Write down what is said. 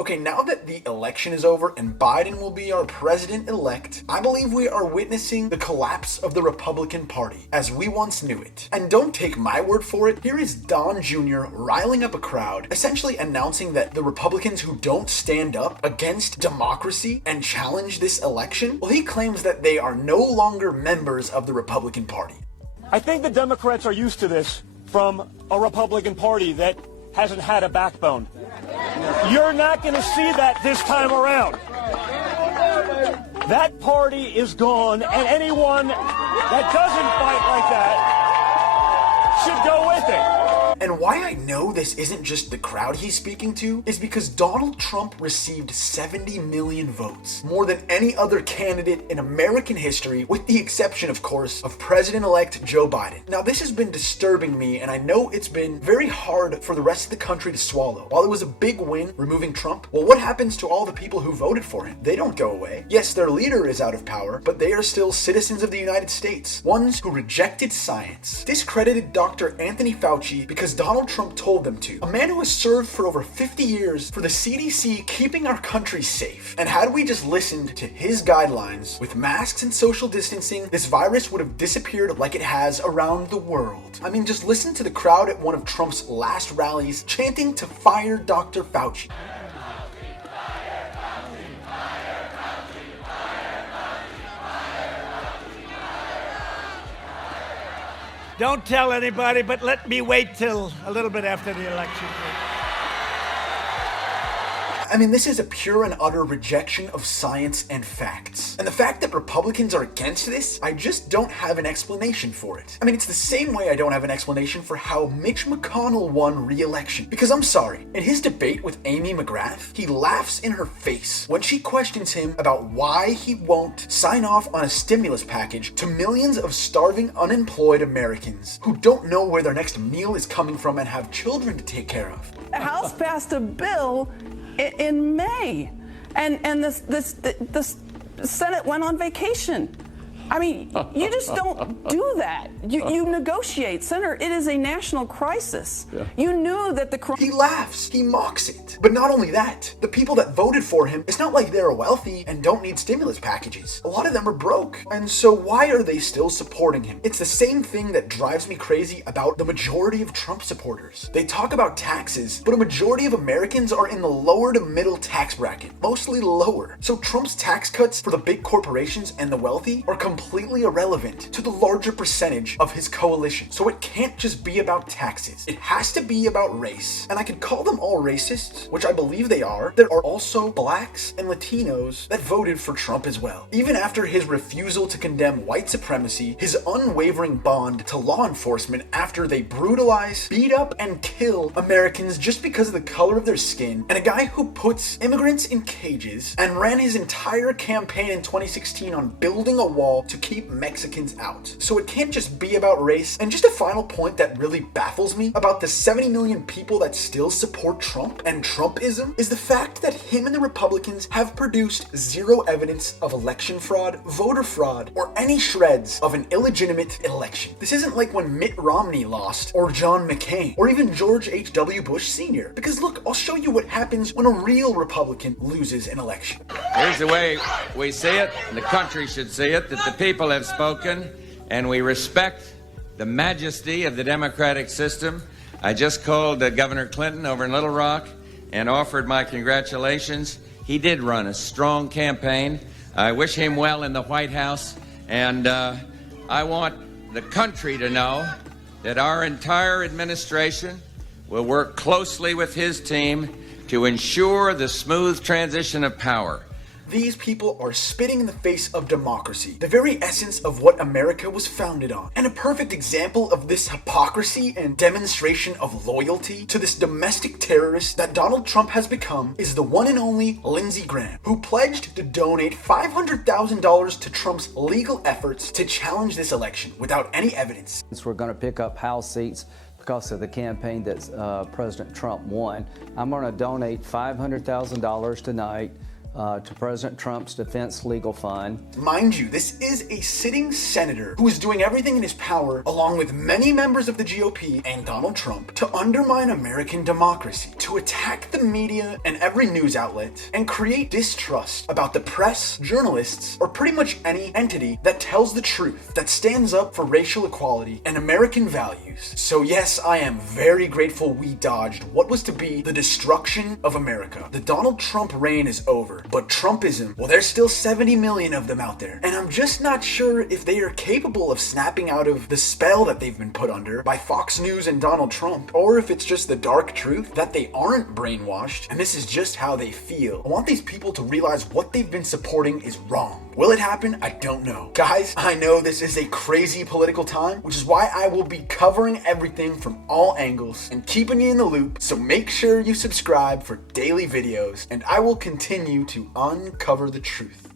Okay, now that the election is over and Biden will be our president-elect, I believe we are witnessing the collapse of the Republican Party as we once knew it. And don't take my word for it, here is Don Jr. riling up a crowd, essentially announcing that the Republicans who don't stand up against democracy and challenge this election, well, he claims that they are no longer members of the Republican Party. I think the Democrats are used to this from a Republican Party that hasn't had a backbone. You're not going to see that this time around. That party is gone, and anyone that doesn't fight like that should go with it. And why I know this isn't just the crowd he's speaking to is because Donald Trump received 70 million votes, more than any other candidate in American history, with the exception, of course, of President-elect Joe Biden. Now, this has been disturbing me, and I know it's been very hard for the rest of the country to swallow. While it was a big win removing Trump, well, what happens to all the people who voted for him? They don't go away. Yes, their leader is out of power, but they are still citizens of the United States, ones who rejected science, discredited Dr. Anthony Fauci because Donald Trump told them to. A man who has served for over 50 years for the CDC keeping our country safe. And had we just listened to his guidelines with masks and social distancing, this virus would have disappeared like it has around the world. I mean, just listen to the crowd at one of Trump's last rallies chanting to fire Dr. Fauci. Don't tell anybody, but let me wait till a little bit after the election. I mean, this is a pure and utter rejection of science and facts. And the fact that Republicans are against this, I just don't have an explanation for it. I mean, it's the same way I don't have an explanation for how Mitch McConnell won re-election. Because I'm sorry, in his debate with Amy McGrath, he laughs in her face when she questions him about why he won't sign off on a stimulus package to millions of starving, unemployed Americans who don't know where their next meal is coming from and have children to take care of. The House passed a bill in May, and the Senate went on vacation. I mean, you just don't do that. You negotiate. Senator, it is a national crisis. Yeah. You knew that the... He laughs. He mocks it. But not only that, the people that voted for him, it's not like they're wealthy and don't need stimulus packages. A lot of them are broke. And so why are they still supporting him? It's the same thing that drives me crazy about the majority of Trump supporters. They talk about taxes, but a majority of Americans are in the lower to middle tax bracket, mostly lower. So Trump's tax cuts for the big corporations and the wealthy are completely irrelevant to the larger percentage of his coalition. So it can't just be about taxes. It has to be about race. And I could call them all racists, which I believe they are. There are also blacks and Latinos that voted for Trump as well. Even after his refusal to condemn white supremacy, his unwavering bond to law enforcement after they brutalize, beat up, and kill Americans just because of the color of their skin, and a guy who puts immigrants in cages and ran his entire campaign in 2016 on building a wall to keep Mexicans out. So it can't just be about race. And just a final point that really baffles me about the 70 million people that still support Trump and Trumpism is the fact that him and the Republicans have produced zero evidence of election fraud, voter fraud, or any shreds of an illegitimate election. This isn't like when Mitt Romney lost, or John McCain, or even George H.W. Bush Sr. Because look, I'll show you what happens when a real Republican loses an election. Here's the way we see it, and the country should see it, that the people have spoken, and we respect the majesty of the democratic system. I just called Governor Clinton over in Little Rock and offered my congratulations. He did run a strong campaign. I wish him well in the White House, and I want the country to know that our entire administration will work closely with his team to ensure the smooth transition of power. These people are spitting in the face of democracy, the very essence of what America was founded on. And a perfect example of this hypocrisy and demonstration of loyalty to this domestic terrorist that Donald Trump has become is the one and only Lindsey Graham, who pledged to donate $500,000 to Trump's legal efforts to challenge this election without any evidence. We're going to pick up House seats because of the campaign that President Trump won. I'm going to donate $500,000 tonight to President Trump's defense legal fund. Mind you, this is a sitting senator who is doing everything in his power, along with many members of the GOP and Donald Trump, to undermine American democracy, to attack the media and every news outlet, and create distrust about the press, journalists, or pretty much any entity that tells the truth, that stands up for racial equality and American values. So yes, I am very grateful we dodged what was to be the destruction of America. The Donald Trump reign is over. But Trumpism, well, there's still 70 million of them out there, and I'm just not sure if they are capable of snapping out of the spell that they've been put under by Fox News and Donald Trump, or if it's just the dark truth that they aren't brainwashed and this is just how they feel. I want these people to realize what they've been supporting is wrong. Will it happen? I don't know. Guys, I know this is a crazy political time, which is why I will be covering everything from all angles and keeping you in the loop, so make sure you subscribe for daily videos, and I will continue to uncover the truth.